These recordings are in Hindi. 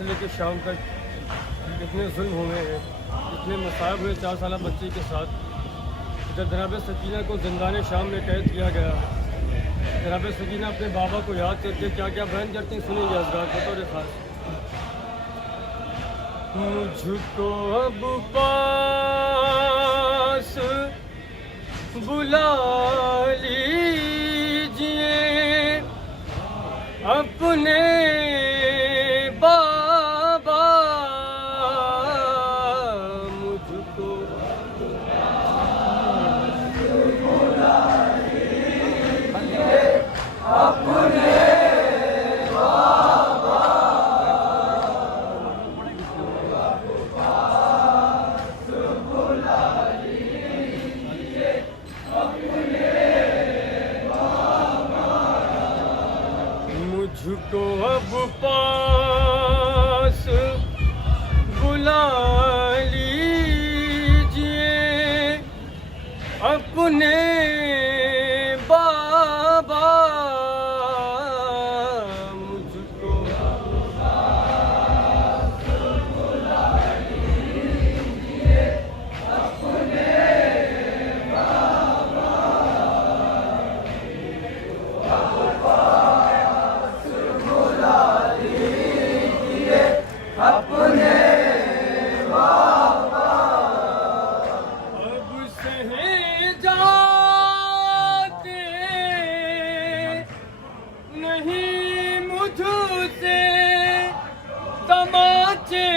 से लेकर शाम तक कितने जुल्म हुए हैं, कितने मसाइब हुए 4 साल बच्ची के साथ। जब जनाब सकीना को ज़िंदान शाम में कैद किया गया, जनाब सकीना अपने बाबा को याद करके क्या क्या बयान करती हैं, सुनेंगे असगार बतौर खास। मुझको अब पास बुला लीजिए अपने बाबा, मुझको बुला लीजिए अपने बाबा, बुला लीजिए अपने बाबा, मुझको अब पास बुला लीजिए अपने बाबा, मुझको पास बुला लीजिए अपने बाबा, पास बुला लीजिए अपने बाबा। अब सहे जाते नहीं मुझसे तमाचे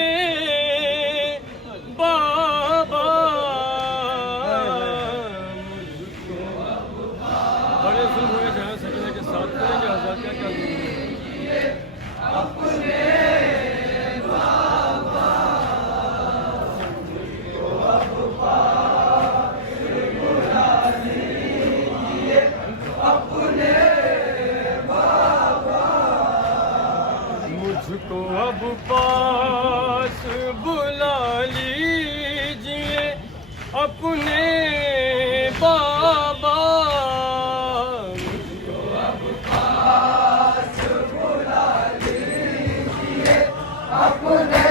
बाबा, मुझको बड़े जुल्म हुए जहाँ सकीना के साथ करेंगे आजाद क्या क्या अपने बाबा, बुला लीजिए अपने बाबा, मुझको अब पास बुला लीजिए अपने बाबा, मुझको अब पास बुला लीजिए अपने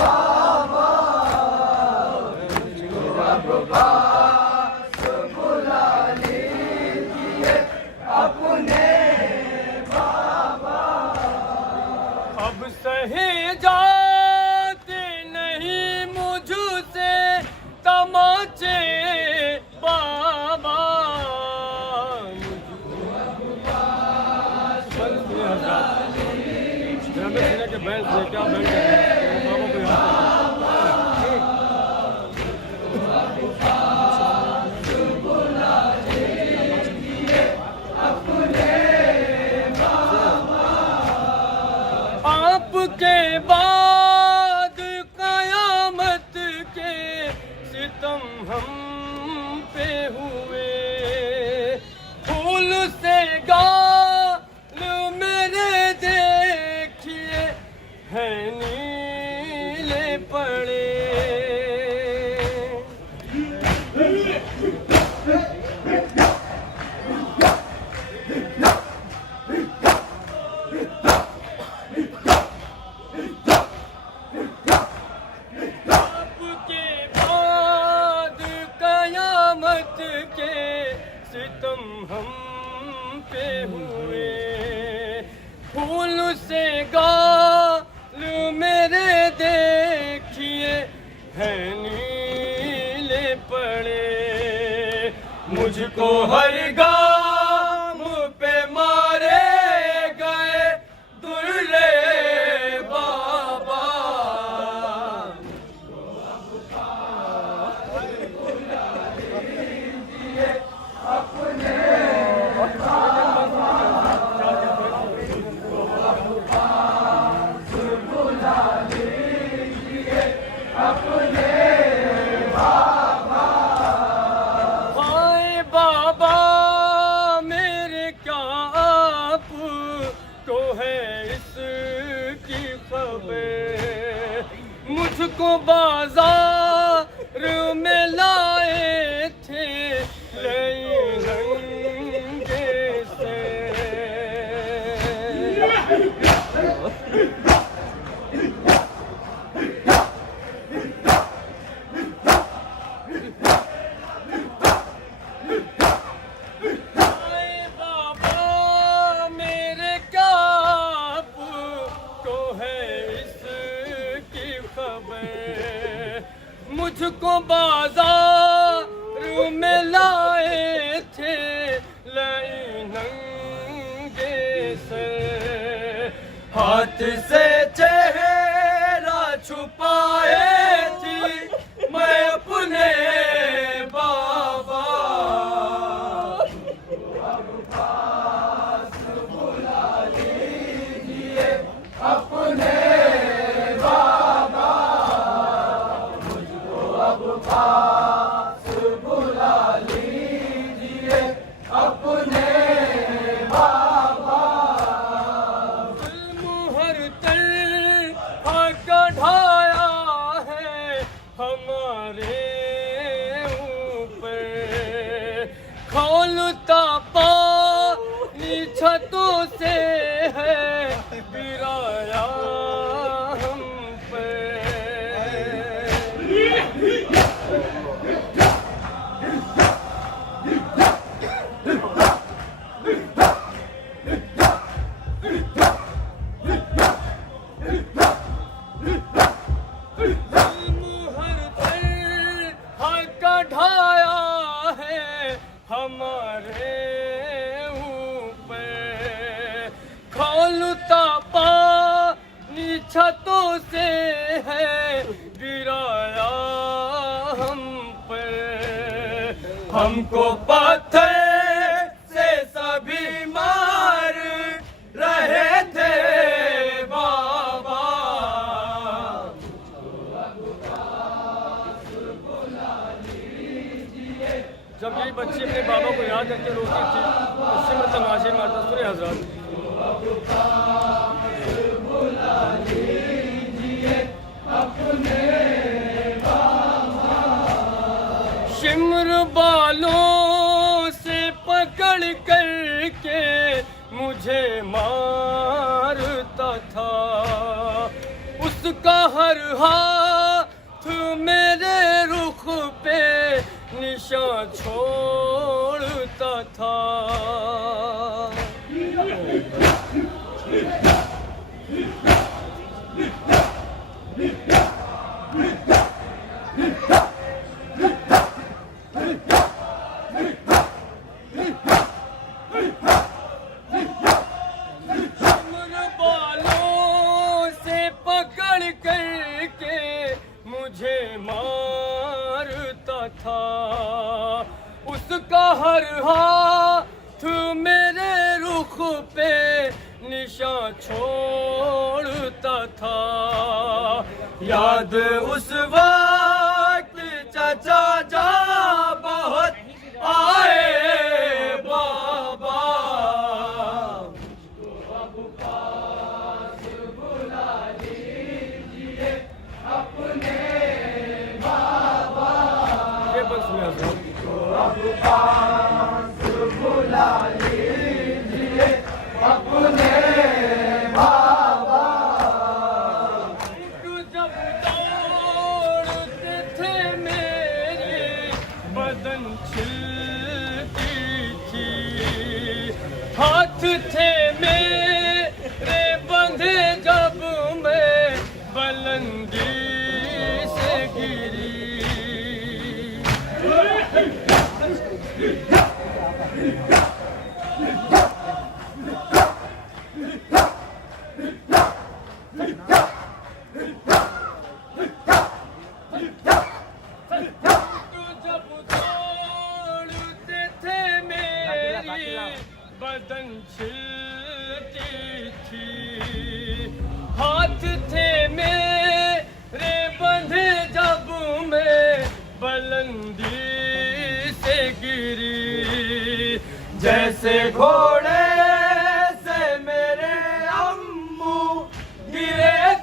बाबा, मुझको अब पास बुला लीजिए अपने बाबा। अब सहे जाते नहीं मुझसे तमाचे बाबा, मुझको अब पास बुला लीजिए के बैल से क्या बैल बाबा को याद आपके बाद कयामत के सितम हम पे हुए, फूल से गाल मेरे देखिए हैं नीले पड़े, सितम हम पे हुए, फूल से गाल मेरे देखिए हैं नीले पड़े, मुझको हर गाम पे मारे गए दुर्ले बाबा, अपने बुला लीजिए अपने बाबा। हाय बाबा मेरे क्या आप को है इसकी खबर, मुझको बाजार में लाए थे है इसकी खबर। मुझको बाजार में लाए थे लाई नंगे से, हाथ से चेहरा छुपाए थी मैं अपने बाबा। अब पास बुला लीजिए अपने बाबा, मुझको अब पास बुला लीजिए अपने बाबा। ढाया है हमारे ऊपर, खौलता पानी छतों से है गिराया हम पे। ढाया है हमारे ऊपर, खौलता पानी छतों से है गिराया हम पर। हमको पत्थर से सभी मार रहे थे बाबा, जब यही बच्ची अपने बाबा को याद करके रोती थी, उससे मैं तमाशे मारता। सुने हजरात, शिम्र बालों से पकड़ करके मुझे मारता था, उसका हर हाथ मेरे रुख पे निशान छोड़ता था। बालों से पकड़ करके मुझे मारता था, उसका हर हाथ मेरे रुख पे निशान छोड़ता था। याद उस वक्त चाचा जा बहुत आए बाबा, अब पास बुला लीजिए अपने बाबा। ये बस में अब पास बुला लीजिए अपने बाबा। जब दौड़ते थे मेरे बदन छिलती थी, हाथ थे मेरे बंधे जब मैं बुलंदी से गिरी। बदन छिलती थी, हाथ थे मेरे बंधे जब मैं बुलंदी से गिरी। जैसे घोड़े से मेरे अम्मू गिरे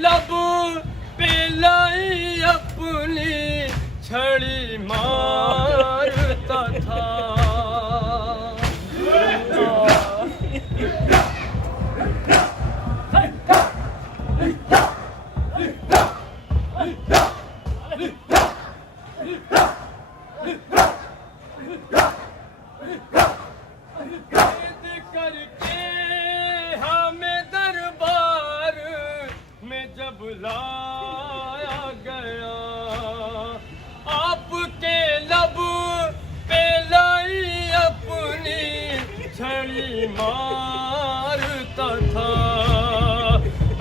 लब पे लाई अपनी छड़ी मारता था। लाया गया आपके लब पे लाई अपनी छड़ी मारता था।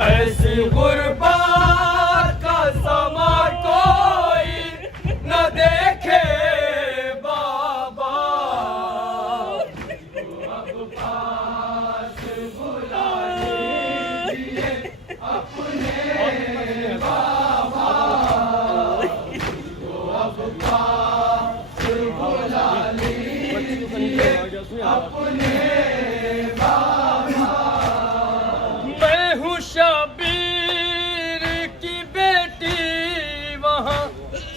ऐसी गुर्बत का समा कोई न देखे बाबा, अब पास बुला लीजिए अपने मैं हूँ शबीर की बेटी वहाँ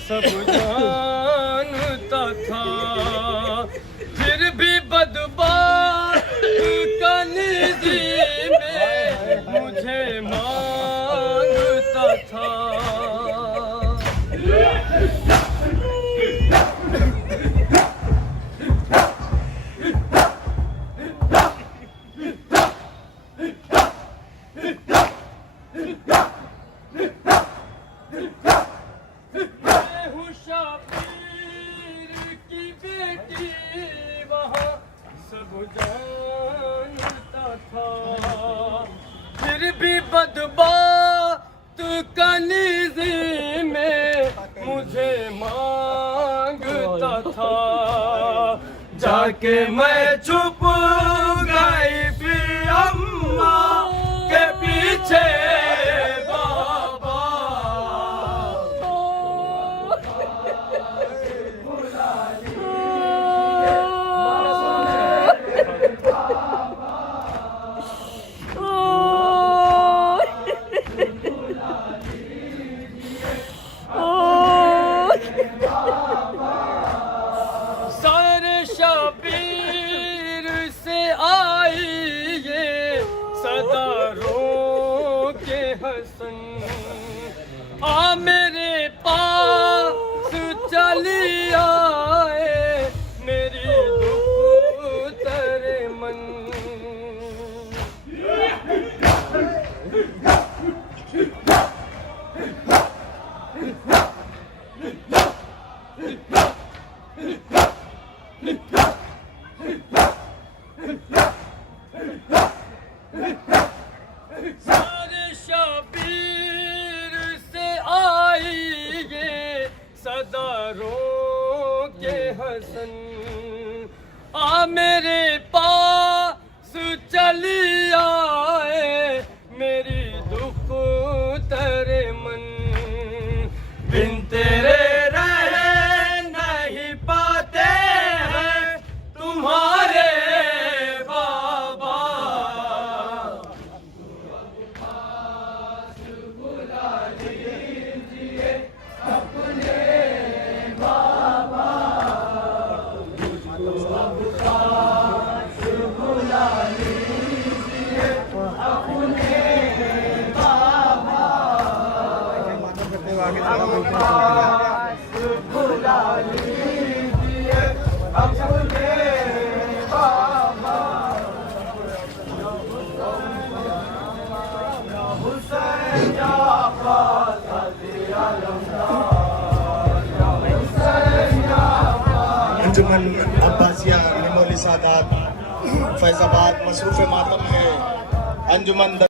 सब जानता था, फिर भी बदबात कनीज़ी में मुझे मांगता था। फिर भी बदबात कनीज़ी में मुझे मांगता था। जाके मैं छुप गई फिर अम्मा के पीछे बाबा, शबीर से आई ये सदारों के हसन, आ मेरे पास चली आए मेरी दुख तेरे मन। शबीर से आई ये सदारों के हसन, आ मेरे पास चली आए मेरी दुख तेरे मन। बिन तेरे रह नहीं पाते हैं तुम्हारे बाबा, अंजुमन अब्बासिया निमोली सादात फैजाबाद मसरूफ़ मातम में अंजुमन